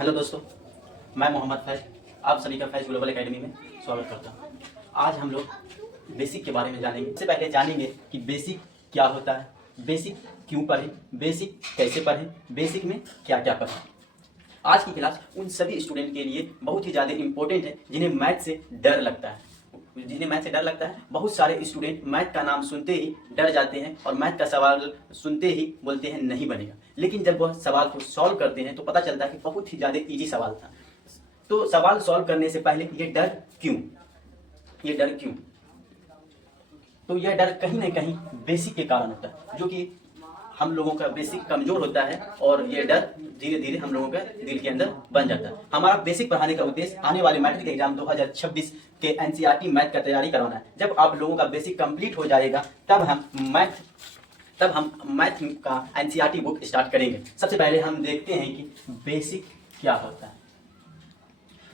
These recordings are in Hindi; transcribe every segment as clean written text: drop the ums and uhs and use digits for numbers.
हेलो दोस्तों, मैं मोहम्मद फैज आप सभी का फैज ग्लोबल एकेडमी में स्वागत करता हूँ। आज हम लोग बेसिक के बारे में जानेंगे। इससे पहले जानेंगे कि बेसिक क्या होता है, बेसिक क्यों पढ़ें, बेसिक कैसे पढ़ें, बेसिक में क्या क्या पढ़ें। आज की क्लास उन सभी स्टूडेंट के लिए बहुत ही ज़्यादा इंपॉर्टेंट है जिन्हें मैथ से डर लगता है। बहुत सारे स्टूडेंट मैथ का नाम सुनते ही डर जाते हैं और मैथ का सवाल सुनते ही बोलते हैं नहीं बनेगा, लेकिन जब वह सवाल को सॉल्व करते हैं तो पता चलता है कि बहुत ही ज़्यादा इजी सवाल था। तो सवाल सॉल्व करने से पहले ये डर क्यों? तो यह डर कहीं ना कहीं बेसिक के कारण होता है, जो कि हम लोगों का बेसिक कमजोर होता है और ये डर धीरे धीरे हम लोगों के दिल के अंदर बन जाता है। हमारा बेसिक पढ़ाने का उद्देश्य आने वाले मैट्रिक एग्जाम 2026 के एनसीईआरटी मैथ का तैयारी करवाना है। जब आप लोगों का बेसिक कंप्लीट हो जाएगा तब हम मैथ का एनसीईआरटी बुक स्टार्ट करेंगे। सबसे पहले हम देखते हैं कि बेसिक क्या होता है।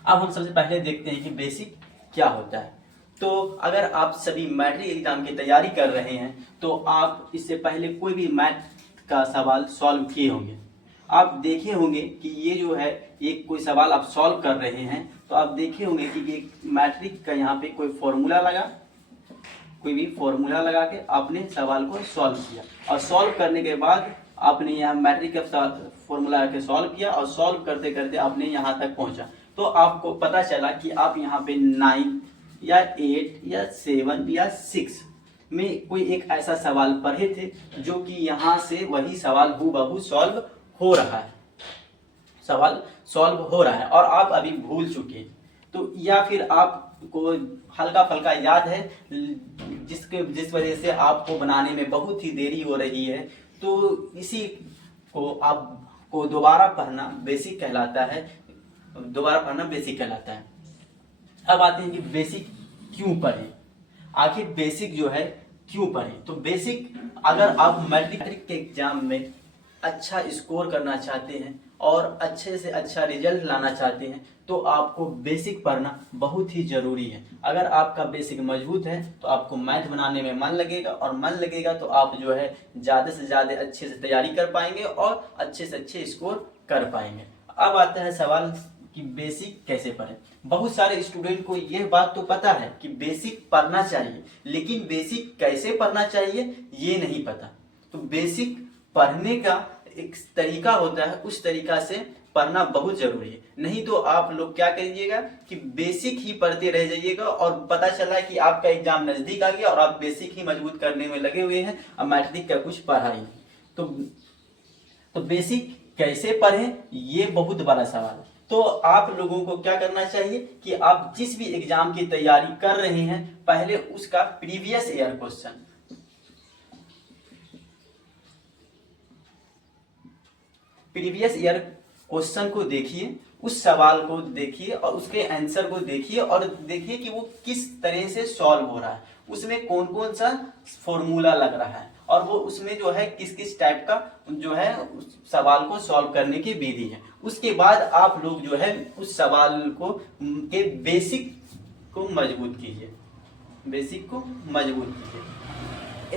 अब हम सबसे पहले देखते हैं कि बेसिक क्या होता है। तो अगर आप सभी मैट्रिक एग्जाम की तैयारी कर रहे हैं तो आप इससे पहले कोई भी मैथ का सवाल सॉल्व किए होंगे। आप देखे होंगे कि ये जो है एक कोई सवाल आप सॉल्व कर रहे हैं तो आप देखे होंगे कि ये मैट्रिक का यहाँ पे कोई फॉर्मूला लगा के आपने सवाल को सॉल्व किया और सॉल्व करने के बाद आपने यहाँ मैट्रिक का फॉर्मूला के सॉल्व किया और सॉल्व करते करते आपने यहाँ तक पहुँचा। तो आपको पता चला कि आप यहाँ पे 9 या 8 या 7 या 6 में कोई एक ऐसा सवाल पढ़े थे जो कि यहाँ से वही सवाल हूबहू सॉल्व हो रहा है और आप अभी भूल चुके हैं। तो या फिर आपको हल्का फल्का याद है जिस वजह से आपको बनाने में बहुत ही देरी हो रही है। तो इसी को आपको दोबारा पढ़ना बेसिक कहलाता है। अब आते हैं कि बेसिक क्यों पढ़ें। आखिर बेसिक जो है क्यों पढ़ें? तो बेसिक अगर आप मैट्रिक के एग्जाम में अच्छा स्कोर करना चाहते हैं और अच्छे से अच्छा रिजल्ट लाना चाहते हैं तो आपको बेसिक पढ़ना बहुत ही जरूरी है। अगर आपका बेसिक मजबूत है तो आपको मैथ बनाने में मन लगेगा और मन लगेगा तो आप जो है ज़्यादा से ज़्यादा अच्छे से तैयारी कर पाएंगे और अच्छे से अच्छे स्कोर कर पाएंगे। अब आता है सवाल कि बेसिक कैसे पढ़ें। बहुत सारे स्टूडेंट को यह बात तो पता है कि बेसिक पढ़ना चाहिए, लेकिन बेसिक कैसे पढ़ना चाहिए ये नहीं पता। तो बेसिक पढ़ने का एक तरीका होता है, उस तरीका से पढ़ना बहुत जरूरी है। नहीं तो आप लोग क्या करिएगा कि बेसिक ही पढ़ते रह जाइएगा और पता चला कि आपका एग्जाम नजदीक आ गया और आप बेसिक ही मजबूत करने में लगे हुए हैं और मैट्रिक का कुछ पढ़ा ही नहीं। तो बेसिक कैसे पढ़ें ये बहुत बड़ा सवाल है। तो आप लोगों को क्या करना चाहिए कि आप जिस भी एग्जाम की तैयारी कर रहे हैं पहले उसका प्रीवियस ईयर क्वेश्चन को देखिए, उस सवाल को देखिए और उसके आंसर को देखिए और देखिए कि वो किस तरह से सॉल्व हो रहा है, उसमें कौन कौन सा फॉर्मूला लग रहा है और वो उसमें जो है किस किस टाइप का जो है उस सवाल को सॉल्व करने की विधि है। उसके बाद आप लोग जो है उस सवाल को के बेसिक को मजबूत कीजिए।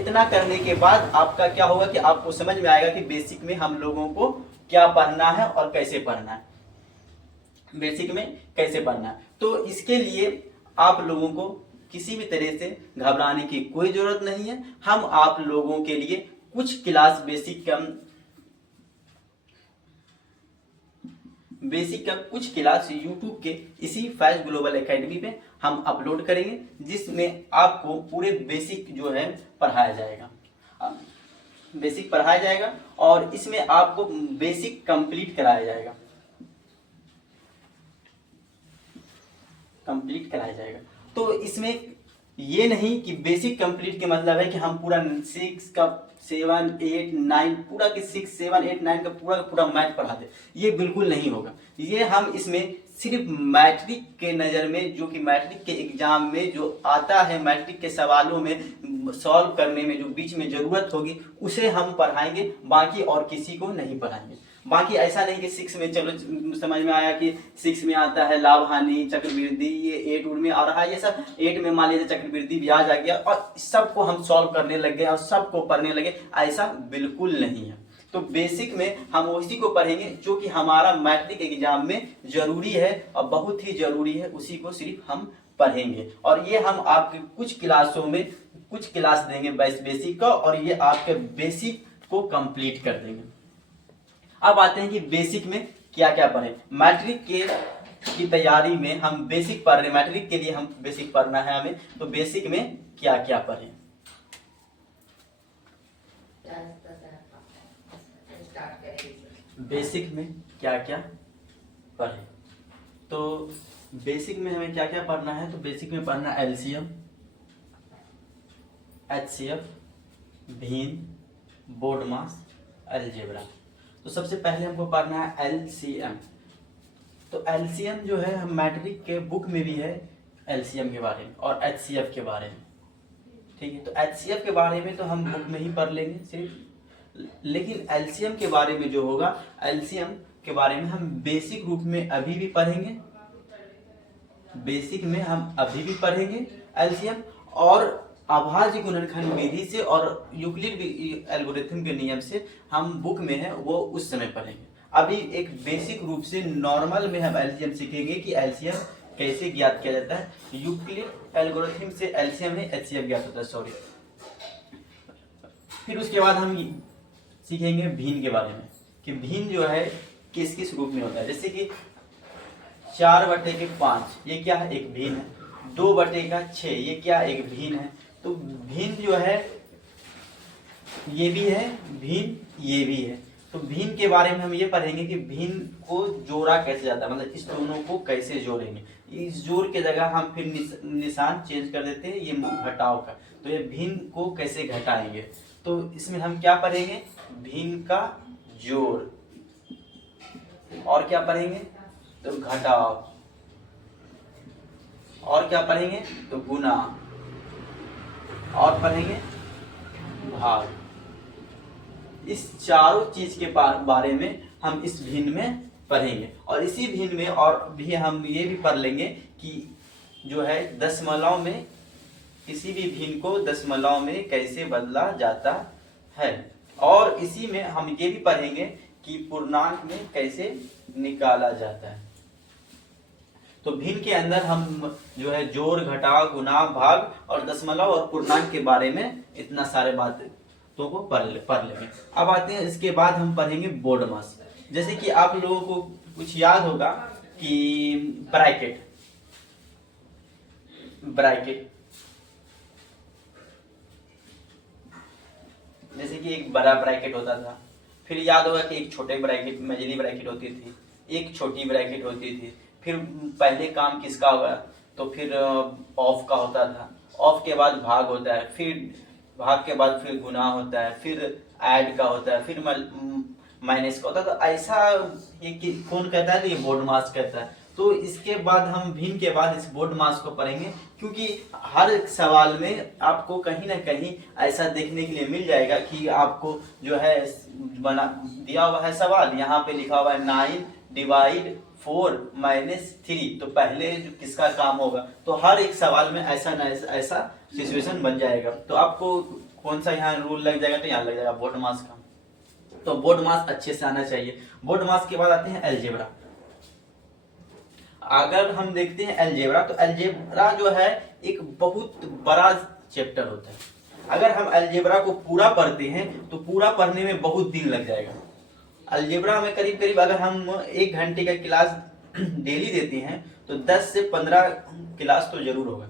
इतना करने के बाद आपका क्या होगा कि आपको समझ में आएगा कि बेसिक में हम लोगों को क्या पढ़ना है और कैसे पढ़ना है। तो इसके लिए आप लोगों को किसी भी तरह से घबराने की कोई जरूरत नहीं है। हम आप लोगों के लिए कुछ क्लास बेसिक का कुछ क्लास यूट्यूब के इसी फैज ग्लोबल एकेडमी पे हम अपलोड करेंगे, जिसमें आपको पूरे बेसिक जो है पढ़ाया जाएगा और इसमें आपको बेसिक कंप्लीट कराया जाएगा। तो इसमें ये नहीं कि बेसिक कंप्लीट के मतलब है कि हम पूरा 6 का 7 8 9 पूरा के 6 7 8 9 का पूरा मैथ पढ़ा दे, ये बिल्कुल नहीं होगा। ये हम इसमें सिर्फ मैट्रिक के नज़र में जो कि मैट्रिक के एग्जाम में जो आता है, मैट्रिक के सवालों में सॉल्व करने में जो बीच में ज़रूरत होगी उसे हम पढ़ाएंगे, बाकी और किसी को नहीं पढ़ाएंगे। बाकी ऐसा नहीं कि 6 में चलो समझ में आया कि 6 में आता है लाभ हानि चक्रवृद्धि, ये 8 में आ रहा है, ये सब 8 में मान लीजिए चक्रवृद्धि ब्याज आ गया और सबको हम सॉल्व करने लग गए और सबको पढ़ने लगे, ऐसा बिल्कुल नहीं है। तो बेसिक में हम उसी को पढ़ेंगे जो कि हमारा मैट्रिक एग्जाम में जरूरी है और बहुत ही जरूरी है, उसी को सिर्फ हम पढ़ेंगे। और ये हम आपके कुछ क्लासों में कुछ क्लास देंगे बेसिक का, और ये आपके बेसिक को कंप्लीट कर देंगे। अब आते हैं कि बेसिक में क्या क्या पढ़ें। मैट्रिक की तैयारी में हम बेसिक पढ़ रहे हैं, मैट्रिक के लिए हम बेसिक पढ़ना है हमें, तो बेसिक में क्या क्या पढ़ें। बेसिक में क्या क्या पढ़ें, तो बेसिक में हमें क्या क्या पढ़ना है, तो बेसिक में पढ़ना एलसीएम, एचसीएफ, भिन्न, बोर्ड मास, अलजेब्रा। तो सबसे पहले हमको पढ़ना है एलसीएम। तो एलसीएम जो है हम मैट्रिक के बुक में भी है एलसीएम के बारे में और एचसीएफ के बारे में, ठीक है। तो एचसीएफ के बारे में तो हम बुक में ही पढ़ लेंगे सिर्फ, लेकिन एलसीएम के बारे में जो होगा, एलसीएम के बारे में हम बेसिक रूप में अभी भी पढ़ेंगे, बेसिक में हम अभी भी पढ़ेंगे एलसीएम, और अभाज्य गुणनखंड विधि से और यूक्लिड एल्गोरिथम के नियम से हम बुक में है वो उस समय पढ़ेंगे। अभी एक बेसिक रूप से नॉर्मल में हम एलसीएम सीखेंगे कि एलसीएम कैसे ज्ञात किया जाता है। यूक्लिड एल्गोरिथम से एलसीएम नहीं एचसीएफ ज्ञात होता है, सॉरी। फिर उसके बाद हम सीखेंगे भिन्न के बारे में कि भिन्न जो है किस किस रूप में होता है। जैसे कि 4/5 ये क्या है, एक भिन्न है। 2/6 ये क्या, एक भिन्न है। तो भिन्न जो है ये भी है भिन्न, ये भी है। तो भिन्न के बारे में हम ये पढ़ेंगे कि भिन्न को जोड़ा कैसे जाता है, मतलब इस दोनों को कैसे जोड़ेंगे। इस जोड़ के जगह हम फिर निशान चेंज कर देते हैं ये घटाव का, तो ये भिन्न को कैसे घटाएंगे। तो इसमें हम क्या पढ़ेंगे, भिन्न का जोड़, और क्या पढ़ेंगे, तो घटाव, और क्या पढ़ेंगे, तो गुना, और पढ़ेंगे भाग। इस चारों चीज के बारे में हम इस भिन्न में पढ़ेंगे। और इसी भिन्न में और भी हम ये भी पढ़ लेंगे कि जो है दशमलव में, किसी भी भिन्न को दशमलव में कैसे बदला जाता है। और इसी में हम ये भी पढ़ेंगे कि पूर्णांक में कैसे निकाला जाता है। तो भिन्न के अंदर हम जो है जोड़, घटाव, गुणा, भाग और दशमलव और पूर्णांक के बारे में इतना सारे बातें तो को पढ़ लेंगे। अब आते हैं, इसके बाद हम पढ़ेंगे बोर्ड मास। जैसे कि आप लोगों को कुछ याद होगा कि ब्रैकेट, जैसे कि एक बड़ा ब्रैकेट होता था, फिर याद होगा कि एक छोटे ब्रैकेट, मेजली ब्रैकेट होती थी, एक छोटी ब्रैकेट होती थी। फिर पहले काम किसका होगा, तो फिर ऑफ का होता था, ऑफ के बाद भाग होता है, फिर भाग के बाद फिर गुना होता है, फिर ऐड का होता है, फिर माइनस का होता है। तो ऐसा ये कौन कहता है, तो ये बोर्ड मास कहता है। तो इसके बाद हम भिन्न के बाद इस बोर्ड मास को पढ़ेंगे, क्योंकि हर सवाल में आपको कहीं ना कहीं ऐसा देखने के लिए मिल जाएगा कि आपको जो है बना दिया हुआ है सवाल, यहाँ पे लिखा हुआ है 9/4 - 3, तो पहले जो किसका काम होगा। तो हर एक सवाल में ऐसा न ऐसा सिचुएशन बन जाएगा। तो आपको कौन सा यहाँ रूल लग जाएगा, तो यहाँ लग जाएगा बोर्ड मास का। तो बोर्ड मास अच्छे से आना चाहिए। बोर्ड मास के बाद आते हैं अलजेब्रा। अगर हम देखते हैं अलजेब्रा, तो अलजेब्रा जो है एक बहुत बड़ा चैप्टर होता है। अगर हम अलजेब्रा को पूरा पढ़ते हैं तो पूरा पढ़ने में बहुत दिन लग जाएगा। अलजेब्रा में करीब करीब अगर हम 1 घंटे का क्लास डेली देते हैं तो 10 से 15 क्लास तो जरूर होगा।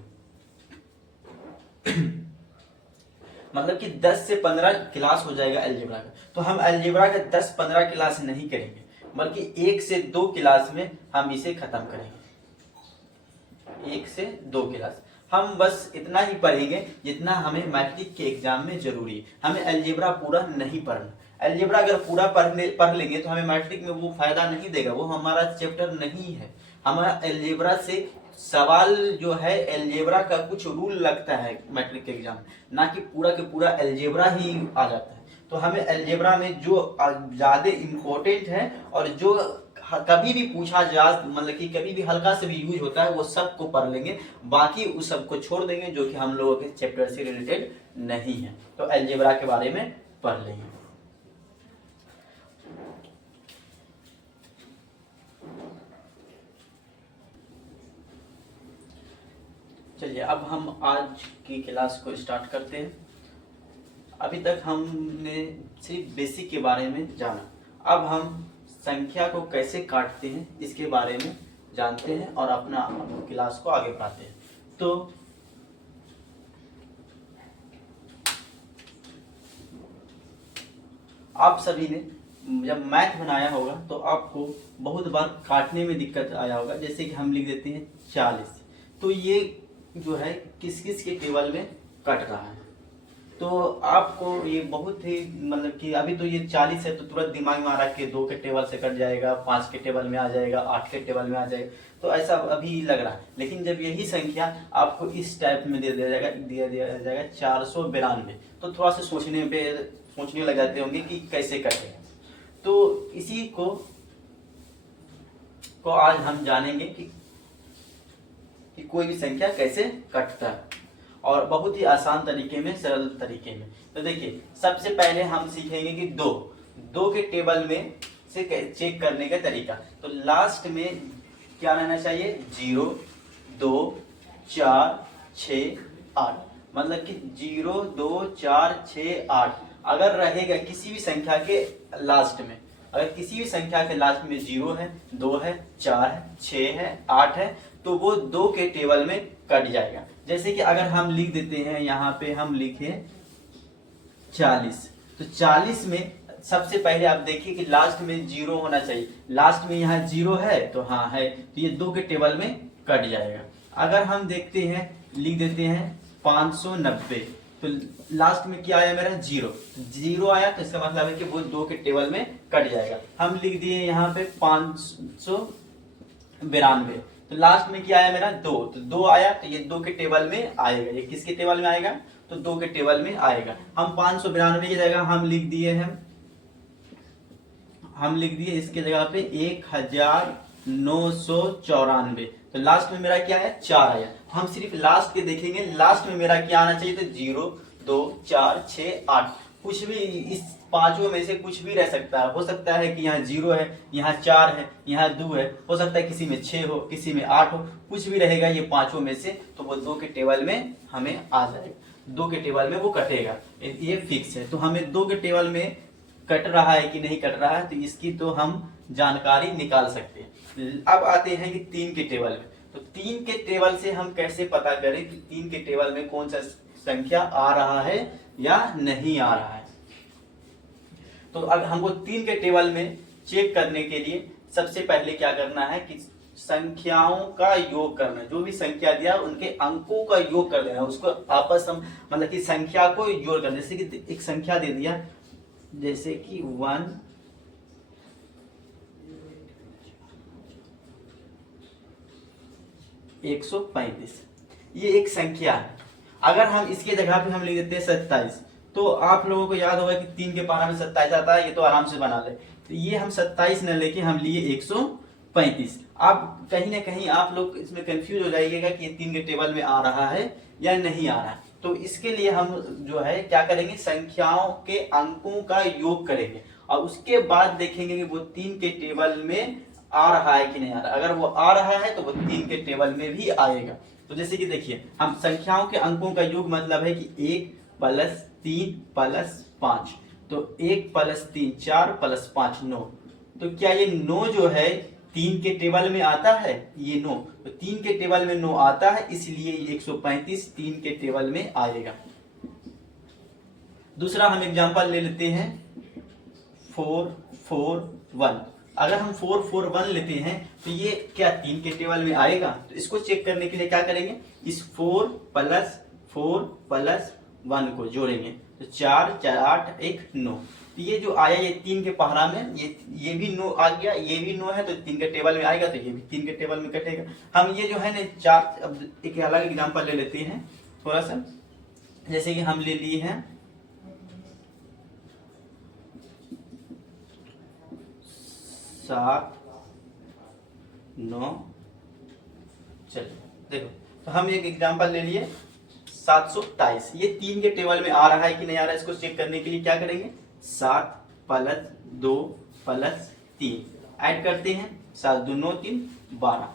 मतलब कि 10 से 15 क्लास हो जाएगा अलजेब्रा का। तो हम अलजेब्रा का 10-15 क्लास नहीं करेंगे, बल्कि 1 से 2 क्लास में हम इसे खत्म करेंगे। 1 से 2 क्लास हम बस इतना ही पढ़ेंगे जितना हमें मैट्रिक के एग्जाम में जरूरी है। हमें अलजेब्रा पूरा नहीं पढ़ना। अलजेब्रा अगर पूरा पढ़ लेंगे तो हमें मैट्रिक में वो फायदा नहीं देगा, वो हमारा चैप्टर नहीं है। हमारा अलजेब्रा से सवाल जो है, अलजेब्रा का कुछ रूल लगता है मैट्रिक के एग्जाम, ना कि पूरा के पूरा अलजेब्रा ही आ जाता है। तो हमें अलजेब्रा में जो ज्यादा इम्पोर्टेंट है और जो कभी भी पूछा जा, मतलब कि कभी भी हल्का से भी यूज होता है, वो सब को पढ़ लेंगे। बाकी उस सब को छोड़ देंगे जो कि हम लोगों के चैप्टर से रिलेटेड नहीं है। तो अलजेब्रा के बारे में पढ़ लेंगे। चलिए अब हम आज की क्लास को स्टार्ट करते हैं। अभी तक हमने सिर्फ बेसिक के बारे में जाना, अब हम संख्या को कैसे काटते हैं इसके बारे में जानते हैं और अपना क्लास को आगे बढ़ाते हैं। तो आप सभी ने जब मैथ बनाया होगा तो आपको बहुत बार काटने में दिक्कत आया होगा। जैसे कि हम लिख देते हैं 40, तो ये जो है किस किस के टेबल में कट रहा है। तो आपको ये बहुत ही मतलब कि अभी तो ये 40 है तो तुरंत दिमाग में आ रहा है कि 2 के टेबल से कट जाएगा, 5 के टेबल में आ जाएगा, 8 के टेबल में आ जाएगा, तो ऐसा अभी लग रहा है। लेकिन जब यही संख्या आपको इस टाइप में दे दिया जाएगा 492, तो थोड़ा सा सोचने लग जाते होंगे कि कैसे कटे। तो इसी को आज हम जानेंगे कि कोई भी संख्या कैसे कटता है, और बहुत ही आसान तरीके में, सरल तरीके में। तो देखिए सबसे पहले हम सीखेंगे कि दो के टेबल में से चेक करने का तरीका। तो लास्ट में क्या रहना चाहिए, 0, 2, 4, 6, 8, मतलब कि 0, 2, 4, 6, 8 अगर रहेगा किसी भी संख्या के लास्ट में, अगर किसी भी संख्या के लास्ट में 0 है, 2 है, 4 है, 6 है, 8 है, तो वो 2 के टेबल में कट जाएगा। जैसे कि अगर हम लिख देते हैं, यहाँ पे हम लिखे 40, तो 40 में सबसे पहले आप देखिए कि लास्ट में 0 होना चाहिए। लास्ट में यहाँ 0 है तो हाँ है, तो ये 2 के टेबल में कट जाएगा। अगर हम देखते हैं, लिख देते हैं 590, तो लास्ट में क्या आया मेरा, 0 आया, तो इसका मतलब है कि वो 2 के टेबल में कट जाएगा। हम लिख दिए यहाँ पे 592, तो लास्ट में क्या आया मेरा, 2, तो 2 आया, तो ये 2 के टेबल में आएगा। ये किसके टेबल में आएगा, तो 2 के टेबल में आएगा। हम 592 की जगह हम लिख दिए इसके जगह पे 1994, तो लास्ट में मेरा क्या है, 4 आया। हम सिर्फ लास्ट के देखेंगे, लास्ट में मेरा क्या आना चाहिए, तो 0, 2, 4, 6, 8, कुछ भी इस पांचों में से कुछ भी रह सकता है। हो सकता है कि यहाँ 0 है, यहाँ 4 है, यहाँ 2 है, हो सकता है किसी में 6 हो, किसी में 8 हो, कुछ भी रहेगा ये पांचों में से, तो वो 2 के टेबल में हमें आ जाएगा, 2 के टेबल में वो कटेगा, ये फिक्स है। तो हमें 2 के टेबल में कट रहा है कि नहीं कट रहा है, तो इसकी तो हम जानकारी निकाल सकते हैं। अब आते हैं कि 3 के टेबल में। तो 3 के टेबल से हम कैसे पता करें कि 3 के टेबल में कौन सा संख्या आ रहा है या नहीं आ रहा है। तो अब हमको 3 के टेबल में चेक करने के लिए सबसे पहले क्या करना है कि संख्याओं का योग करना है। जो भी संख्या दिया उनके अंकों का योग कर देना, उसको आपस में मतलब कि संख्या को जोड़ कर। जैसे कि एक संख्या दे दिया, जैसे कि 135, ये एक संख्या है। अगर हम इसके जगह पे हम लिख देते हैं 27, तो आप लोगों को याद होगा कि 3 के पारा में 27 आता है, ये तो आराम से बना ले। तो ये हम 27 न लेके हम लिए 135। आप कहीं ना कहीं आप लोग इसमें कंफ्यूज हो जाइएगा कि ये 3 के टेबल में आ रहा है या नहीं आ रहा है। तो इसके लिए हम जो है क्या करेंगे, संख्याओं के अंकों का योग करेंगे और उसके बाद देखेंगे कि वो 3 के टेबल में आ रहा है कि नहीं आ रहा। अगर वो आ रहा है तो वो 3 के टेबल में भी आएगा। तो जैसे कि देखिए, हम संख्याओं के अंकों का योग मतलब है कि 1 + 3 + 5, तो 1 + 3 4 + 5 9। तो क्या ये 9 जो है 3 के टेबल में आता है, ये 9, तो 3 के टेबल में 9 आता है, इसलिए 135 3 के टेबल में आएगा। दूसरा हम एग्जांपल ले लेते हैं 441। अगर हम 441 लेते हैं तो ये क्या 3 के टेबल में आएगा। तो इसको चेक करने के लिए क्या करेंगे, इस 4 + 4 + 1 को जोड़ेंगे, तो 4 4 8 1 9। तो ये जो आया ये 3 के पहरा में ये भी 9 आ गया, ये भी 9 है, तो 3 के टेबल में आएगा, तो ये भी 3 के टेबल में कटेगा। हम ये जो है ना 4, अब एक अलग एग्जांपल ले लेते हैं थोड़ा सा। जैसे कि हम ले लिए हैं 7 9, चलिए देखो, तो हम एक एग्जांपल ले लिए 727। ये 3 के टेबल में आ रहा है कि नहीं आ रहा है, इसको चेक करने के लिए क्या करेंगे, 7 + 2 + 3 ऐड करते हैं, 7 2 9 3 12।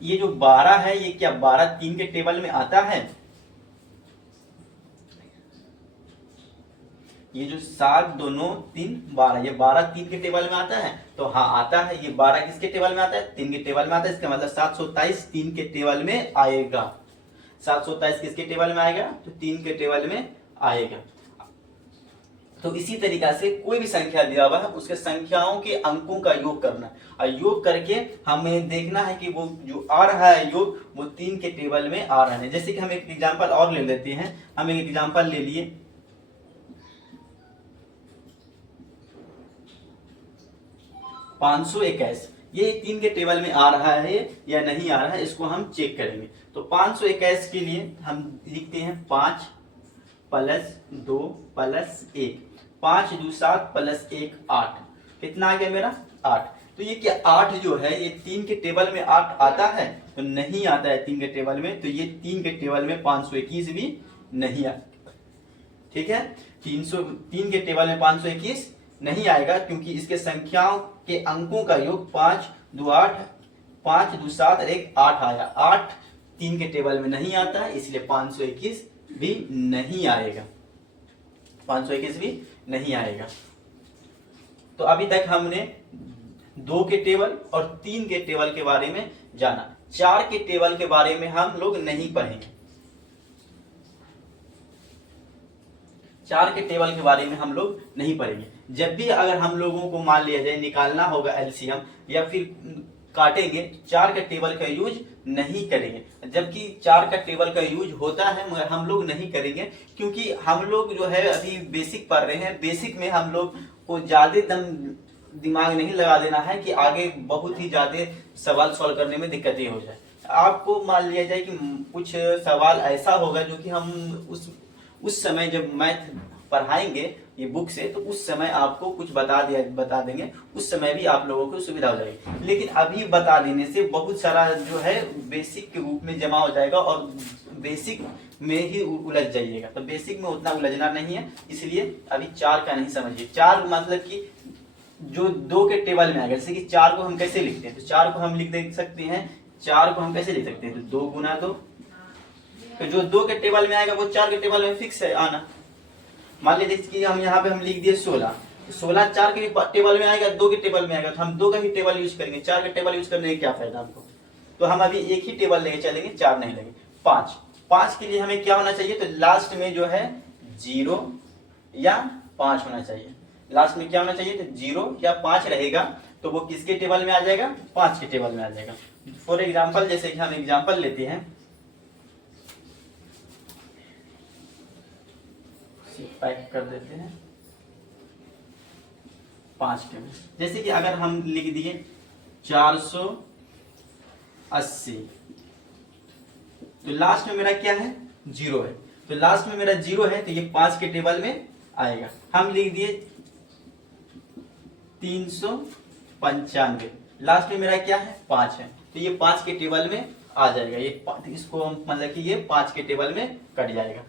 ये जो 12 है ये क्या 12 3 के टेबल में आता है? ये जो 7 2 9 3 12, ये 12 3 के टेबल में आता है? तो हाँ आता है। ये 12 किसके टेबल में आता है? 3 के टेबल में आता है। इसका मतलब 727 3 के टेबल में आएगा। 727 किसके टेबल में आएगा? तो 3 के टेबल में आएगा। तो इसी तरीका से कोई भी संख्या दिया हुआ है उसके संख्याओं के अंकों का योग करना और योग करके हमें देखना है कि वो जो आ रहा है योग वो 3 के टेबल में आ रहा है। जैसे कि हम एक एग्जांपल और ले लेते हैं। हम एक एग्जांपल ले लिए 521, ये 3 के टेबल में आ रहा है या नहीं आ रहा है इसको हम चेक करेंगे। तो 521 के लिए हम लिखते हैं 5 प्लस 2 प्लस 1, 5 2 7 प्लस 1 8, कितना आ गया मेरा 8। तो ये क्या 8 जो है ये 3 के टेबल में 8 आता है? तो नहीं आता है 3 के टेबल में। तो ये 3 के टेबल में 521 भी नहीं आता। ठीक है, 3 के टेबल में 521 नहीं आएगा क्योंकि इसके संख्याओं के अंकों का योग 5 2 8, 5 2 7 और 1 8 आया। 8 3 के टेबल में नहीं आता है इसलिए 521 भी नहीं आएगा। 521 भी नहीं आएगा। तो अभी तक हमने 2 के टेबल और 3 के टेबल के बारे में जाना। 4 के टेबल के बारे में हम लोग नहीं पढ़ेंगे। 4 के टेबल के बारे में हम लोग नहीं पढ़ेंगे। जब भी अगर हम लोगों को मान लिया जाए निकालना होगा एलसीएम या फिर काटेंगे, 4 का टेबल का यूज नहीं करेंगे। जबकि 4 का टेबल का यूज होता है मगर हम लोग नहीं करेंगे क्योंकि हम लोग जो है अभी बेसिक पढ़ रहे हैं। बेसिक में हम लोग को ज्यादा दिमाग नहीं लगा देना है कि आगे बहुत ही ज्यादा सवाल सॉल्व करने में दिक्कतें हो जाए। आपको मान लिया जाए कि कुछ सवाल ऐसा होगा जो कि हम उस समय जब मैथ पढ़ाएंगे ये बुक से तो उस समय आपको कुछ बता देंगे, उस समय भी आप लोगों को सुविधा हो जाएगी। लेकिन अभी बता देने से बहुत सारा जो है बेसिक के रूप में जमा हो जाएगा और बेसिक में ही उलझ जाइएगा। तो बेसिक में उतना उलझना नहीं है, इसलिए अभी 4 का नहीं समझिए। 4 मतलब कि जो 2 के टेबल में आएगा। जैसे कि 4 को हम कैसे लिखते हैं? तो 4 को हम लिख सकते हैं, 4 को हम कैसे लिख सकते हैं? तो 2 गुना 2। तो जो 2 के टेबल में आएगा वो 4 के टेबल में फिक्स है आना। मान लीजिए कि हम यहाँ पे हम लिख दिए 16, 16 4 के टेबल में आएगा, 2 के टेबल में आएगा। तो हम 2 का ही टेबल यूज करेंगे, 4 के टेबल यूज करने का क्या फायदा हमको? तो हम अभी एक ही टेबल लेके चलेंगे, 4 नहीं लेंगे। 5 के लिए हमें क्या होना चाहिए? तो लास्ट में जो है 0 या 5 होना चाहिए। लास्ट में क्या होना चाहिए? तो 0 या 5 रहेगा तो वो किसके टेबल में आ जाएगा? 5 के टेबल में आ जाएगा। फॉर एग्जाम्पल जैसे कि हम एग्जाम्पल लेते हैं, पैक कर देते हैं 5 टेबल। जैसे कि अगर हम लिख दिए 480, तो लास्ट में मेरा क्या है? 0 है। तो लास्ट में मेरा 0 है तो ये 5 के टेबल में आएगा। हम लिख दिए 395, लास्ट में मेरा क्या है? 5 है। तो ये 5 के टेबल में आ जाएगा। ये इसको हम मतलब कि ये 5 के टेबल में कट जाएगा।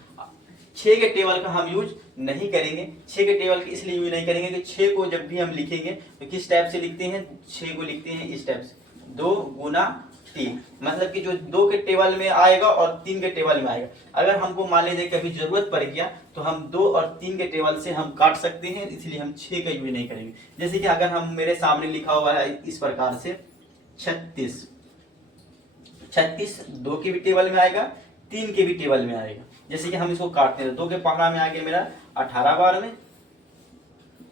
6 के टेबल का हम यूज नहीं करेंगे। 6 के टेबल के इसलिए यूज नहीं करेंगे कि 6 को जब भी हम लिखेंगे तो किस टाइप से लिखते हैं? 6 को लिखते हैं इस टाइप से, 2 गुना 3, मतलब कि जो 2 के टेबल में आएगा और 3 के टेबल में आएगा। अगर हमको मान लीजिए कभी जरूरत पड़ गया तो हम 2 और 3 के टेबल से हम काट सकते हैं, इसलिए हम 6 का यूज नहीं करेंगे। जैसे कि अगर हम मेरे सामने लिखा हुआ है इस प्रकार से 36, 2 के भी टेबल में आएगा, 3 के भी टेबल में आएगा। जैसे कि हम इसको काटते हैं, 2 के पहाड़ा में आ गया मेरा 18 बार में,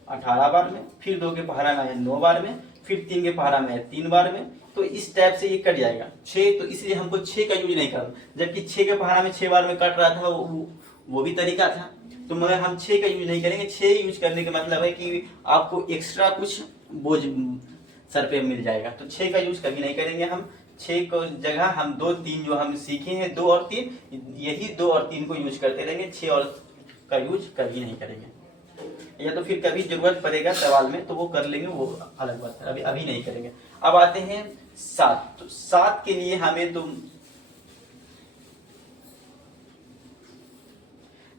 18 बार में, फिर 2 के पहाड़ा में आया 9 बार में, फिर 3 के पहाड़ा में आया 3 बार में। तो इस टाइप से ये कट जाएगा 6। तो इसलिए हमको 6 का यूज नहीं करना, जबकि 6 के पहाड़ा में 6 बार में कट रहा था वो भी तरीका था। तो मगर हम 6 का यूज नहीं करेंगे। 6 यूज करने का मतलब है कि आपको एक्स्ट्रा कुछ बोझ सर पे मिल जाएगा। तो 6 का यूज कभी नहीं करेंगे हम। 6 को जगह हम 2 3 जो हम सीखे हैं 2 और 3, यही 2 और 3 को यूज करते रहेंगे। 6 और का यूज कभी नहीं करेंगे। या तो फिर कभी जरूरत पड़ेगा सवाल में तो वो कर लेंगे, वो अलग बात है, अभी नहीं करेंगे। अब आते हैं 7। तो 7 के लिए हमें तो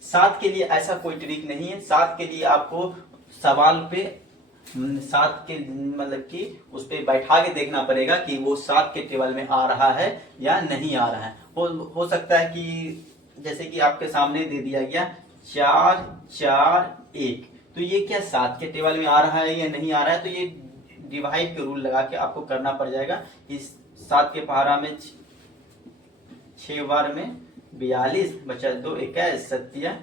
7 के लिए ऐसा कोई ट्रिक नहीं है। 7 के लिए आपको सवाल पे सात के मतलब कि उस पर बैठा के देखना पड़ेगा कि वो सात के टेबल में आ रहा है या नहीं आ रहा है। हो सकता है कि जैसे कि आपके सामने दे दिया गया 4 4 1, तो ये क्या सात के टेबल में आ रहा है या नहीं आ रहा है, तो ये डिवाइड के रूल लगा के आपको करना पड़ जाएगा कि सात के पहाड़ा में 6 बार में 42 बचा 2 21 सत्या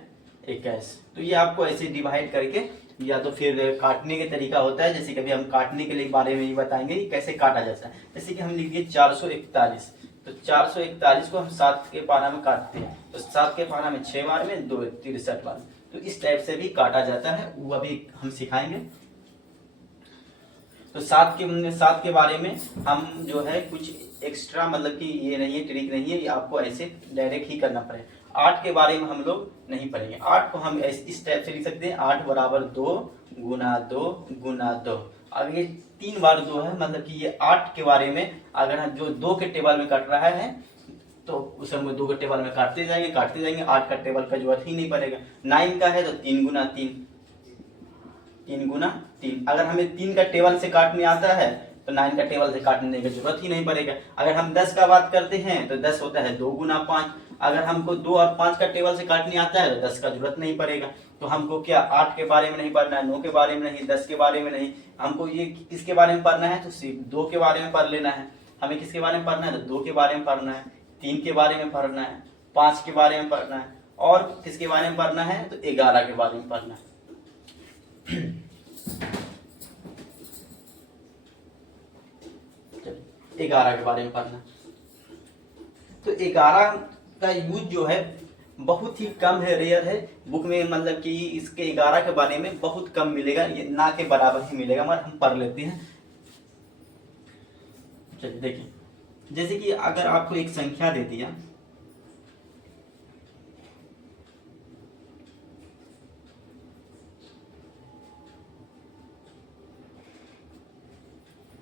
21, तो ये आपको ऐसे डिवाइड करके, या तो फिर काटने का तरीका होता है, जैसे कभी हम काटने के लिए बारे में ही बताएंगे कि कैसे काटा जाता है। जैसे कि हम लिख दिए 441, तो 441 को हम 7 के पारा में काटते हैं, तो 7 के पारा में 6 बार में 2 63 बार, तो इस टाइप से भी काटा जाता है, वो अभी हम सिखाएंगे। तो 7 के बारे में हम जो है कुछ एक्स्ट्रा मतलब कि ये नहीं है, ट्रिक नहीं है, ये आपको ऐसे डायरेक्ट ही करना पड़ेगा। 8 के बारे में हम लोग नहीं पढ़ेंगे। 8 को हम इस टाइप से लिख सकते हैं, 8 बराबर 2 गुना 2 गुना 2। अब ये 3 बार 2 है, मतलब कि ये 8 के बारे में अगर हम जो 2 के टेबल में कट रहा है तो उस हम 2 के टेबल में काटते जाएंगे 8 का टेबल का जरूरत ही नहीं पड़ेगा। 9 का है तो 3 गुना 3, 3 गुना 3। अगर हमें 3 का टेबल से काटने आता है तो 9 का टेबल से काटने की जरूरत ही नहीं पड़ेगा। अगर हम 10 का बात करते हैं तो 10 होता है 2 गुना 5। अगर हमको 2 और 5 का टेबल से काटने आता है तो 10 का जरूरत नहीं पड़ेगा। तो हमको क्या 8 के बारे में नहीं पढ़ना है, 9 के बारे में नहीं, 10 के बारे में नहीं, हमको ये किसके बारे में पढ़ना है, तो सिर्फ 2 के बारे में पढ़ लेना है। हमें किसके बारे में पढ़ना है, तो 2 के बारे में पढ़ना है, 3 के बारे में पढ़ना है, 5 के बारे में पढ़ना है, और किसके बारे में पढ़ना है, तो 11 के बारे में पढ़ना है। 11 के बारे में पढ़ना। तो 11 का यूज जो है बहुत ही कम है, रेयर है बुक में, मतलब कि इसके 11 के बारे में बहुत कम मिलेगा, ये ना के बराबर ही मिलेगा, मगर हम पढ़ लेते हैं। चलिए देखिए, जैसे कि अगर आपको एक संख्या दे दिया,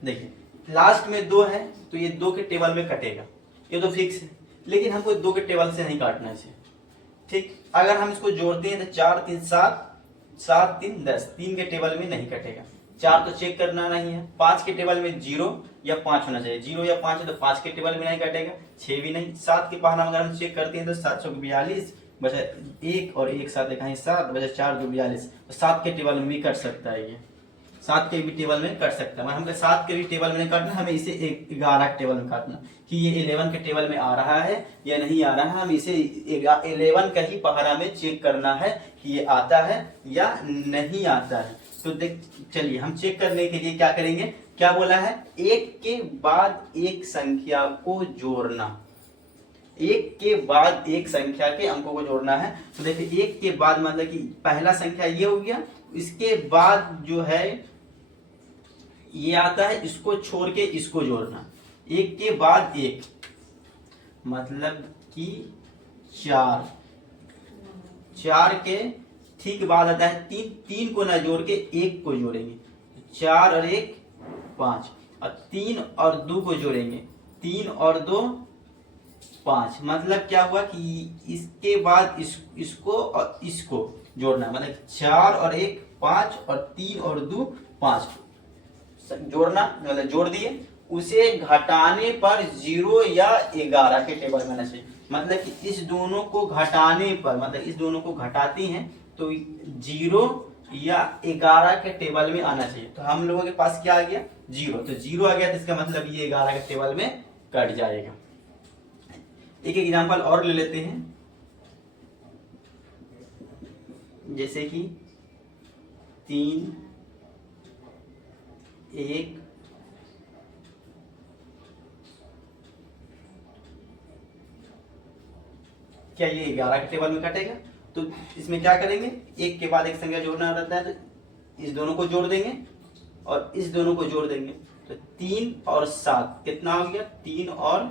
देखिए लास्ट में 2 है तो ये 2 के टेबल में कटेगा, ये तो फिक्स है, लेकिन हमको 2 के टेबल से नहीं काटना है, ठीक। अगर हम इसको जोड़ते हैं तो 4 3 7, 7 3 10, 3 के टेबल में नहीं कटेगा। 4 तो चेक करना नहीं है। 5 के टेबल में 0 या 5 होना चाहिए, 0 या 5 है तो 5 के टेबल में नहीं कटेगा, 6 भी नहीं। 7 के पहाड़ा अगर हम चेक करते हैं तो 7 4 42 बचा 1 और 1 7 1 7 बचा 4 2 42, तो 7 के टेबल में भी कट सकता है, ये 7 के भी टेबल में कट सकता है। हमें 7 के भी टेबल में नहीं काटना, हमें इसे 11 के टेबल में काटना कि ये 11 के टेबल में आ रहा है या नहीं आ रहा है। हम इसे 11 का ही पहाड़ा में चेक करना है कि ये आता है या नहीं आता है। तो देख चलिए हम चेक करने के लिए क्या करेंगे, क्या बोला है, एक के बाद एक संख्या को जोड़ना, एक के बाद एक संख्या के अंकों को जोड़ना है। तो देखिए एक के बाद मतलब कि पहला संख्या ये हो गया, इसके बाद जो है ये आता है, इसको छोड़ के इसको जोड़ना, एक के बाद एक मतलब कि 4, 4 के ठीक बाद आता है 3, 3 को ना जोड़ के 1 को जोड़ेंगे, 4 और 1 5, और 3 और 2 को जोड़ेंगे, 3 और 2 5, मतलब क्या हुआ कि इसके बाद इसको और इसको जोड़ना, मतलब 4 और 1 5 और 3 और 2 5 जोड़ना, मतलब जोड़ दिए। उसे घटाने पर 0 या 11 के टेबल में आना चाहिए, मतलब कि इस दोनों को घटाने पर, मतलब इस दोनों को घटाते हैं तो 0 या 11 के टेबल में आना चाहिए। तो हम लोगों के पास क्या आ गया, 0, तो 0 आ गया, तो इसका मतलब ये 11 के टेबल में कट जाएगा। एक एग्जांपल और ले लेते हैं, जैसे कि 3 1 क्या ये 11 के टेबल में कटेगा, तो इसमें क्या करेंगे, एक के बाद एक संख्या जोड़ना रहता है, तो इस दोनों को जोड़ देंगे और इस दोनों को जोड़ देंगे, तो 3 और 7 कितना हो गया, 3 और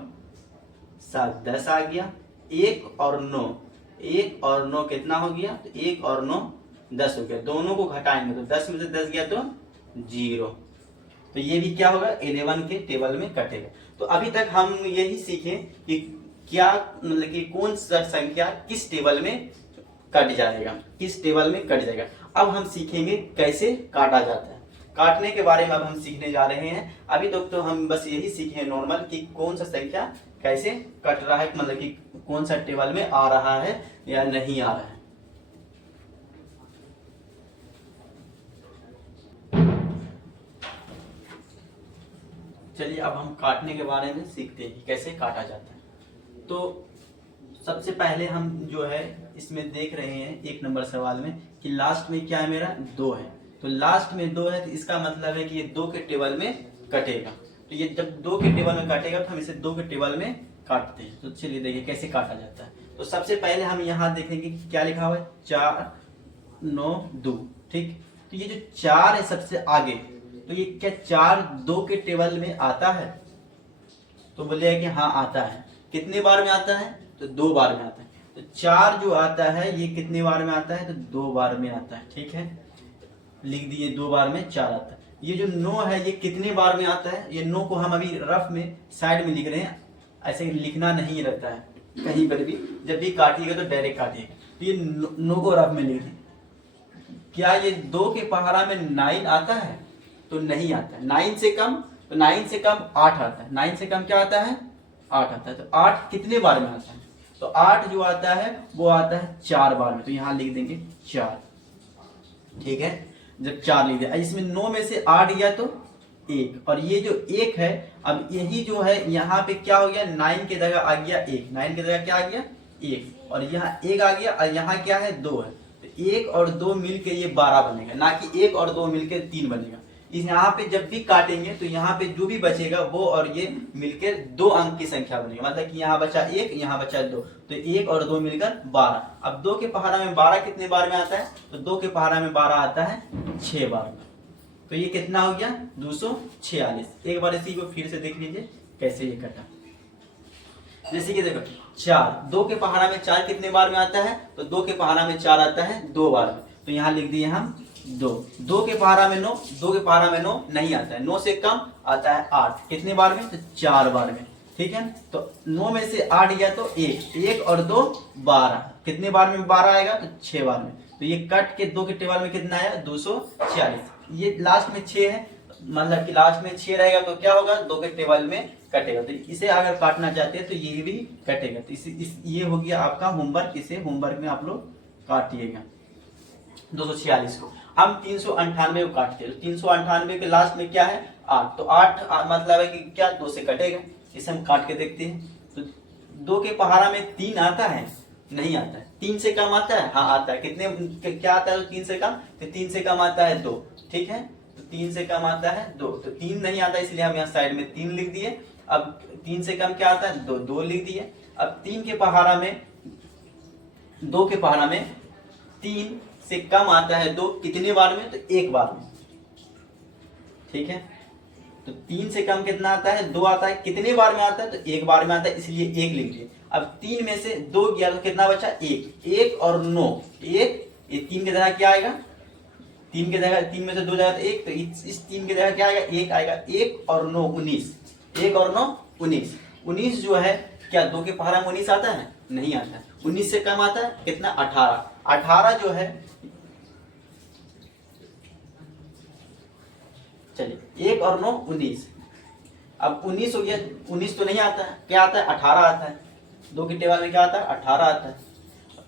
7 10 आ गया। 1 और 9, 1 और 9 कितना हो गया, तो 1 और 9 10 हो गया। दोनों को घटाएंगे तो 10 में से 10 गया तो 0, तो ये भी क्या होगा, 11 के टेबल में कटेगा। तो अभी तक हम यही सीखे कि क्या मतलब कि कौन सा संख्या किस टेबल में कट जाएगा, किस टेबल में कट जाएगा। अब हम सीखेंगे कैसे काटा जाता है। काटने के बारे में अब हम सीखने जा रहे हैं। अभी तक तो हम बस यही सीखे हैं नॉर्मल कि कौन सा संख्या कैसे कट रहा है, मतलब कि कौन सा टेबल में आ रहा है या नहीं आ रहा है। चलिए अब हम काटने के बारे में सीखते हैं कि कैसे काटा जाता है। तो सबसे पहले हम जो है इसमें देख रहे हैं 1 नंबर सवाल में कि लास्ट में क्या है, मेरा 2 है। तो लास्ट में 2 है तो इसका मतलब है कि ये 2 के टेबल में कटेगा। तो ये जब 2 के टेबल में काटेगा तो हम इसे 2 के टेबल में काटते हैं। तो चलिए देखिए कैसे काटा जाता है। तो सबसे पहले हम यहाँ देखेंगे कि क्या लिखा हुआ है, 4 9 2, ठीक। तो ये जो 4 है सबसे आगे, तो ये क्या 4 2 के टेबल में आता है? तो बोलिए कि हाँ आता है। कितने बार में आता है? तो 2 बार में आता है। तो 4 जो आता है ये कितने बार में आता है? तो 2 बार में आता है, ठीक है, लिख दिए 2 बार में 4 आता है। ये जो 9 है ये कितने बार में आता है? ये 9 को हम अभी रफ में साइड में लिख रहे हैं, ऐसे लिखना नहीं रहता है कहीं पर भी, जब भी काटिएगा तो डायरेक्ट काटिएगा। तो ये 9 को रफ में लिख दिए। क्या ये 2 के पहाड़ा में 9 आता है? तो नहीं आता है। 9 से कम, तो 9 से कम 8 आता है। 9 से कम क्या आता है? 8 आता है। तो 8 कितने बार में आता है? तो 8 जो आता है वो आता है 4 बार में। तो यहाँ लिख देंगे 4, ठीक है। जब 4 लिख दिया, इसमें 9 में से 8 गया तो 1, और ये जो 1 है, अब यही जो है यहाँ पे क्या हो गया, 9 की जगह आ गया 1, 9 की जगह क्या आ गया 1, और यहाँ 1 आ गया, और यहाँ क्या है 2 है। तो 1 और 2 मिलके ये 12 बनेगा, ना कि 1 और 2 मिलके 3 बनेगा। इस यहाँ पे जब भी काटेंगे तो यहाँ पे जो भी बचेगा वो और ये मिलकर 2 अंक की संख्या बनेगी। मतलब कि यहाँ बचा 1, यहाँ बचा 2, तो 1 और 2 मिलकर 12। अब 2 के पहाड़ा में 12 कितने बार में आता है? तो 2 के पहाड़ा में 12 आता है 6 बार में। तो ये कितना हो गया 246। एक बार इसी को फिर से देख लीजिए कैसे ये कटा। जैसे कि देखो 4, 2 के पहाड़ा में 4 कितने बार में आता है? तो 2 के पहाड़ा में 4 आता है 2 बार में। तो यहाँ लिख दिए हम 2। 2 के पहाड़ा में 9, 2 के पहाड़ा में 9 नहीं आता है। 9 से कम आता है 8, कितने बार में? तो 4 बार में, ठीक है। तो 9 में से 8 गया तो 1 और 2 12, कितने बार में 12 आएगा? तो 6 बार में। तो ये कट के 2 के टेबल में कितना आया 246। ये लास्ट में 6 है, मतलब कि लास्ट में 6 रहेगा तो क्या होगा 2 के टेबल में कटेगा। तो इसे अगर काटना चाहते हैं तो ये भी कटेगा। तो ये हो गया आपका होमवर्क, इसे होमवर्क में आप लोग काटिएगा 246 को। हम 398 को काटते हैं। 398 के लास्ट में क्या है 8, तो 8 मतलब है कि क्या 2 से कटेगा। इसे हम काट के देखते हैं। तो 2 के पहाड़ा में 3 आता है? नहीं आता है। 3 से कम आता है? हाँ आता है। कितने क्या आता है? तो 3 से कम, तो 3 से कम आता है 2, ठीक है। तो 3 से कम आता है 2, तो 3 नहीं आता, इसलिए हम यहाँ साइड में 3 लिख दिए। अब 3 से कम क्या आता है 2, 2 लिख दिए। अब 3 के पहाड़ा में, 2 के पहाड़ा में 3 से कम आता है 2, कितने बार में? तो 1 बार में, ठीक है। तो 3 से कम कितना आता है 2 आता है, कितने बार में आता है? तो 1 बार में आता है, इसलिए 1 लिख दिए। अब 3 में से 2 गया तो कितना बचा 1, 1 और 9, 1, ये 3 की जगह क्या आएगा? 3 की जगह 3 में से 2 जाएगा तो 1, तो इस 3 की जगह क्या आएगा 1 आएगा। 1 और 9 19, 1 और 9 19। 19 जो है क्या 2 के पहाड़ा में 19 आता है? नहीं आता है। 19 से कम आता है कितना 18। 18 जो है, चलिए 1 और 9 19। अब 19 हो गया, 19 तो नहीं आता है, क्या आता है 18 आता है। 2 की टेबल में क्या आता है 18 आता है।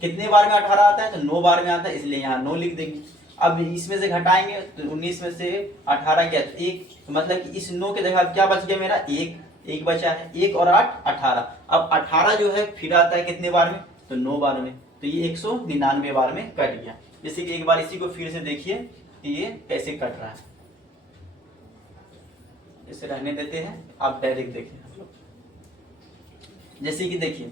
कितने बार में 18 आता है? तो 9 बार में आता है, इसलिए यहाँ 9 लिख देंगे। अब इसमें से घटाएंगे तो 19 में से 18 क्या 1, तो मतलब कि इस 9 की जगह क्या बच गया मेरा 1 बचा है। 1 और 8 18। अब 18 जो है फिर आता है कितने बार में? तो 9 बार में। तो ये 199 बार में कट गया। जैसे कि एक बार इसी को फिर से देखिए कि ये कैसे कट रहा है। इसे रहने देते हैं, आप डायरेक्ट देखिए आप लोग। जैसे कि देखिए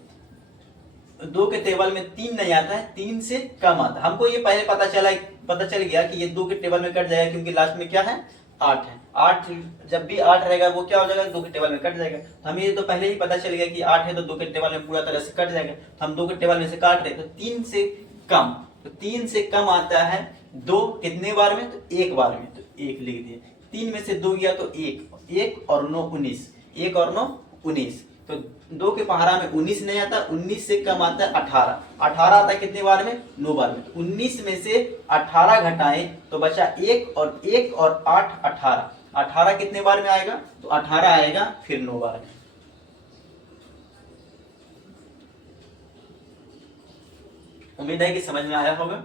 2 के टेबल में 3 नहीं आता है, 3 से कम आता है। हमको ये पहले पता चल गया कि ये 2 के टेबल में कट जाएगा, क्योंकि लास्ट में क्या है 8 है। 8 जब भी 8 रहेगा वो क्या हो जाएगा 2 के टेबल में कट जाएगा। तो हमें ये तो पहले ही पता चल गया कि 8 है तो 2 के टेबल में पूरा तरह से कट जाएगा। तो हम 2 के टेबल में से काट रहे, तो 3 से कम, तो 3 से कम आता है 2, कितने बार में? तो 1 बार में। तो 1 लिख दिए। 3 में से 2 गया तो 1 और 9 19, 1 और 9 19। तो 2 के पहाड़ा में 19 नहीं आता, 19 से कम आता है 18, 18 आता है कितने बार में? 9 बार में। 19 में से 18 घटाएं तो बचा 1 और 1 और 8 18, 18 कितने बार में आएगा? तो 18 आएगा फिर 9 बार में। उम्मीद है कि समझ में आया होगा।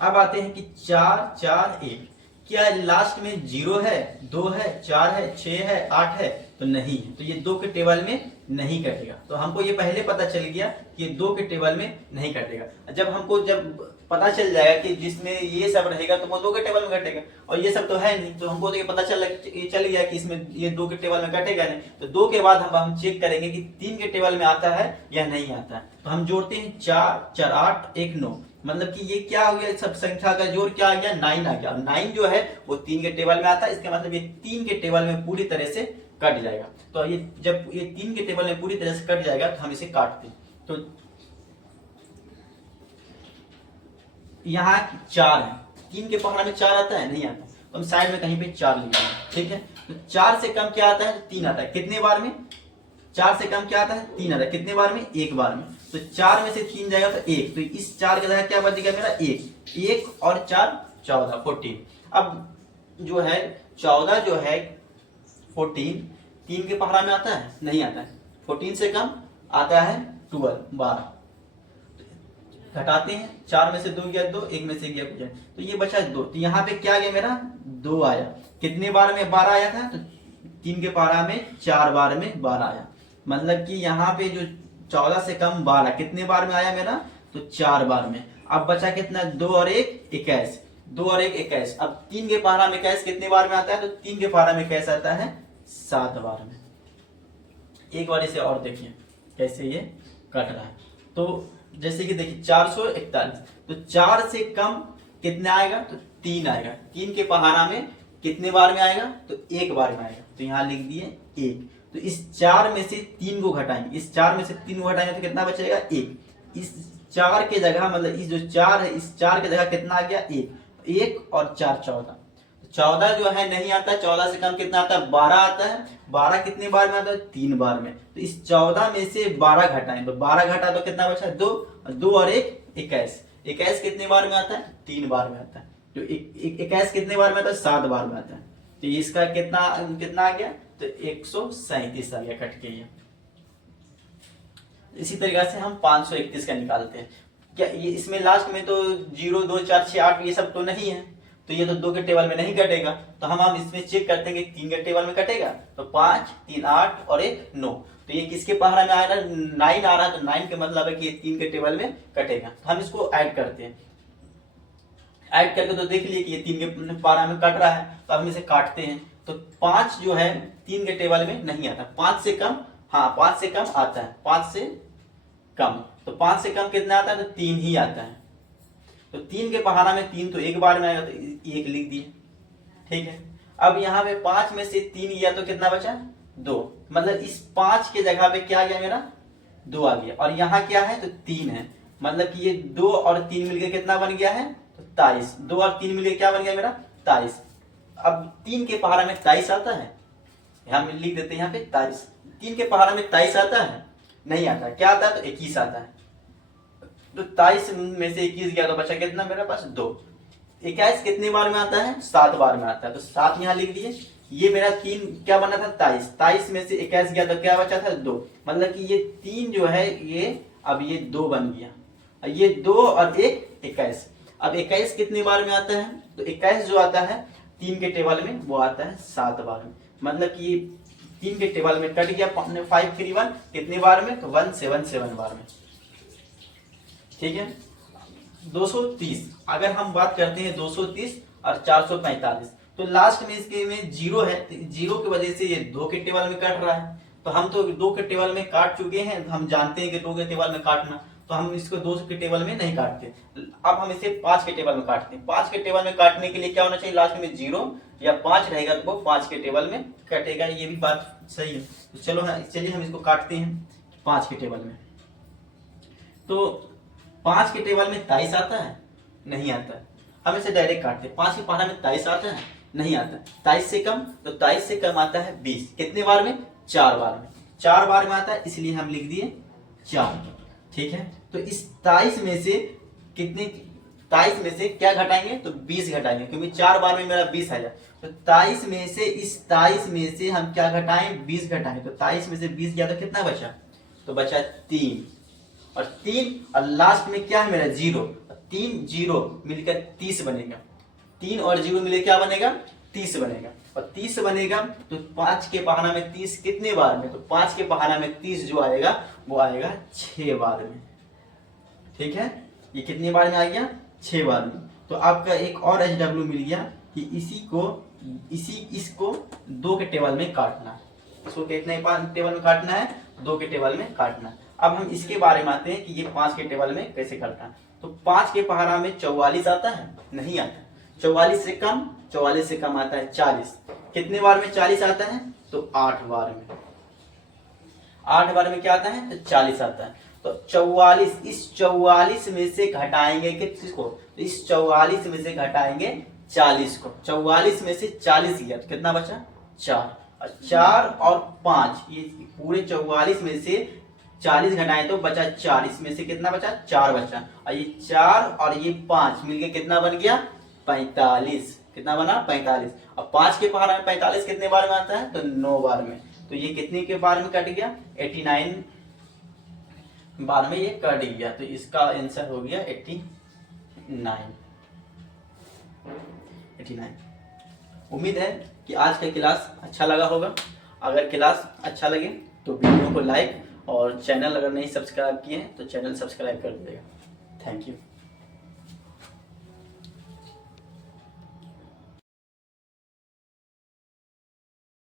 अब आते हैं कि 4 4 1, क्या लास्ट में 0 है, 2 है, 4 है, 6 है, 8 है? तो नहीं है, तो ये 2 के टेबल में नहीं कटेगा। तो हमको ये पहले पता चल गया कि ये 2 के टेबल में नहीं कटेगा। जब पता चल जाएगा कि जिसमें ये सब रहेगा तो वो 2 के टेबल में कटेगा, और ये सब तो है नहीं, तो हमको तो ये पता चल गया कि इसमें ये 2 के टेबल में कटेगा नहीं। तो 2 के बाद हम चेक करेंगे कि 3 के टेबल में आता है या नहीं आता है। तो हम जोड़ते हैं 4 4 8 1 9, मतलब कि ये क्या हो गया, सब संख्या का जोड़ क्या आ गया? 9 आ गया। 9 जो है वो 3 के टेबल में आता है, इसका मतलब ये 3 के टेबल में पूरी तरह से कट जाएगा। तो ये जब ये 3 के टेबल में पूरी तरह से कट जाएगा तो हम इसे काटते हैं। तो यहाँ 4 है, 3 के पहाड़ा में 4 आता है? नहीं आता, तो हम साइड में कहीं पे 4 लिख देंगे, ठीक है। तो 4 से कम क्या आता है? 3 आता है। कितने बार में? 4 से कम क्या आता है? 3 आता है। कितने बार में? 1 बार में। तो 4 में से 3 जाएगा तो 1, तो इस 4 की जगह क्या बचेगा मेरा? 1, 1 और 4 14, 14। अब जो है 14 जो है 14 3 के पहाड़ा में आता है? नहीं आता है। 14 से कम आता है 12, 12। घटाते हैं, 4 में से 2 गया 2, 1 में से गया कुछ, तो ये बचा 2। तो यहाँ पे क्या गया मेरा? 2 आया। कितने बार में 12 आया था? तो 3 के पहाड़ा में 4 बार में 12 आया, मतलब कि यहाँ पे जो 14 से कम 12 कितने बार में आया मेरा? तो 4 बार में। अब बचा कितना? 2 और 1 21, 2 और 1 21। अब 3 के पहाड़ा में 21 कितने बार में आता है? तो 3 के पहाड़ा में 21 आता है 7 बार में। एक बार इसे और देखिए कैसे ये कट रहा है। तो जैसे कि देखिए 441, तो 4 से कम कितना आएगा? तो 3 आएगा। 3 के पहाड़ा में कितने बार में आएगा? तो 1 बार में आएगा, तो यहाँ लिख दिए 1। तो इस 4 में से 3 को घटाएंगे, इस 4 में से 3 को घटाएंगे तो कितना बचेगा? 1। इस 4 के जगह, मतलब इस जो 4 है, इस 4 के जगह कितना आ गया? 1, 1 और 4 14। 14 जो है नहीं आता, 14 से कम कितना आता है? 12 आता है। 12 कितने बार में आता है? 3 बार में। तो इस 14 में से 12 घटाएं, तो 12 घटा तो कितना बचा? 2, 2 और 1 21। 21 कितने बार में आता है? 3 बार में आता है। तो 21 कितने बार में आता है? 7 बार में आता है। तो इसका कितना कितना आ गया? तो 137 आ गया कट के ये। इसी तरीके से हम 531 का निकालते हैं। क्या ये इसमें लास्ट में तो 0 2 4 6 8 ये सब तो नहीं है, तो ये तो 2 के टेबल में नहीं कटेगा। तो हम इसमें चेक करते हैं कि 3 के टेबल में कटेगा। तो 5 3 8 और 1 9, तो ये किसके पहाड़ा में आ रहा है? 9 आ रहा है। तो 9 के मतलब है कि ये 3 के टेबल में कटेगा। तो हम इसको ऐड करते हैं। ऐड करके तो देख लिए कि ये 3 के पहाड़ा में कट रहा है, तो हम इसे काटते हैं। तो 5 जो है 3 के टेबल में नहीं आता। 5 से कम, हाँ 5 से कम आता है, 5 से कम। तो 5 से कम कितना आता है? तो 3 ही आता है। तो 3 के पहाड़ा में 3 तो 1 बार में आएगा, तो 1 लिख दिए, ठीक है। अब यहाँ पे 5 में से 3 गया तो कितना बचा? 2, मतलब इस 5 के जगह पे क्या आ गया मेरा? 2 आ गया। और यहाँ क्या है? तो 3 है, मतलब कि ये 2 और 3 मिलकर कितना बन गया है? तो 23। 2 और 3 मिलकर क्या बन गया मेरा? 23। अब 3 के पहाड़ा में 23 आता है, हम लिख देते हैं यहाँ पे 23। 3 के पहाड़ा में 23 आता है? नहीं आता। क्या आता है? तो 21 आता है। तो 23 में से 21 गया तो बचा कितना मेरे पास? 2। 21 कितने बार में आता है? 7 बार में आता है। तो 7 यहाँ लिख दिए। ये मेरा 3 क्या बना था? 23। 23 में से 21 गया तो क्या बचा था? 2, मतलब कि ये 3 जो है ये अब ये 2 बन गया। ये 2 और 1 21। अब 21 कितने बार में आता है? तो 21 जो आता है 3 के टेबल में वो आता है 7 बार में, मतलब कि ये 3 के टेबल में कट गया। 5 3 1 कितने बार में? तो 177 बार में, ठीक है। 230 अगर हम बात करते हैं 230 और 445, तो लास्ट में इसके में 0 है, तो 0 की वजह से ये 2 के टेबल में कट रहा है। तो हम तो 2 के टेबल में काट चुके हैं, हम जानते हैं कि 2 के टेबल में काटना, तो हम इसको 2 के टेबल में नहीं काटते। अब हम इसे 5 के टेबल में काटते हैं। 5 के टेबल में काटने के लिए क्या होना चाहिए? लास्ट में 0 या 5 रहेगा तो वो 5 के टेबल में कटेगा। ये भी बात सही है। तो चलो चलिए हम इसको काटते हैं 5 के टेबल में। तो 5 के टेबल में 23 आता है? नहीं आता है। हम इसे डायरेक्ट काटते हैं। 5 के पहाड़ा में 23 आता है? नहीं आता। 23 से कम, तो 23 से कम आता है 20। कितने बार में? 4 बार में। 4 बार में आता है, इसलिए हम लिख दिए 4। ठीक है, तो इस 23 में से कितने, 23 में से क्या घटाएंगे, तो 20 घटाएंगे, क्योंकि 4 बार में मेरा 20 आया। तो 23 में से, इस 23 में से हम क्या घटाएं, 20 घटाएं। तो 23 में से 20 गया तो कितना बचा, तो बचा 3 और 3 और लास्ट में क्या है मेरा 0। 3 0 मिलकर 30 बनेगा। 3 और 0 मिलकर क्या बनेगा, 30 बनेगा। और 30 बनेगा तो 5 के पहाना में 30 कितने बार में, तो 5 के पहाना में 30 जो आएगा वो आएगा 6 बार में। ठीक है, ये कितनी बार में आ गया, 6 बार में। तो आपका एक और HW मिल गया कि इसको 2 के टेबल में काटना है। इसको कितने टेबल में काटना है, 2 के टेबल में काटना है। अब हम इसके बारे में आते हैं कि ये 5 के टेबल में कैसे करता है। तो 5 के पहाड़ा में 44 आता है, नहीं आता। 44 से कम आता है 40। कितने बार में 40 आता है, तो 8 बार में। 8 बार में क्या आता है, तो 40 आता है। तो 44, इस 44 में से घटाएंगे किसको, तो इस 44 में से घटाएंगे 40 को। 44 में से 40 गया तो कितना बचा, 4। और 4 और 5, ये पूरे 44 में से 40 घटाएं तो बचा 4। इसमें से कितना बचा, 4 बचा। और ये 4 और ये 5 मिलके कितना बन गया, 45। कितना बना, 45। और 5 के पहाड़ा में 45 कितने बार में आता है, तो 9 बार में। तो ये कितने के बार में कट गया, 89 बार में ये कट गया। तो इसका आंसर हो गया 89। उम्मीद है कि आज का क्लास अच्छा लगा होगा। अगर क्लास अच्छा लगे तो वीडियो को लाइक, और चैनल अगर नहीं सब्सक्राइब किए हैं तो चैनल सब्सक्राइब कर दीजिएगा। Thank you.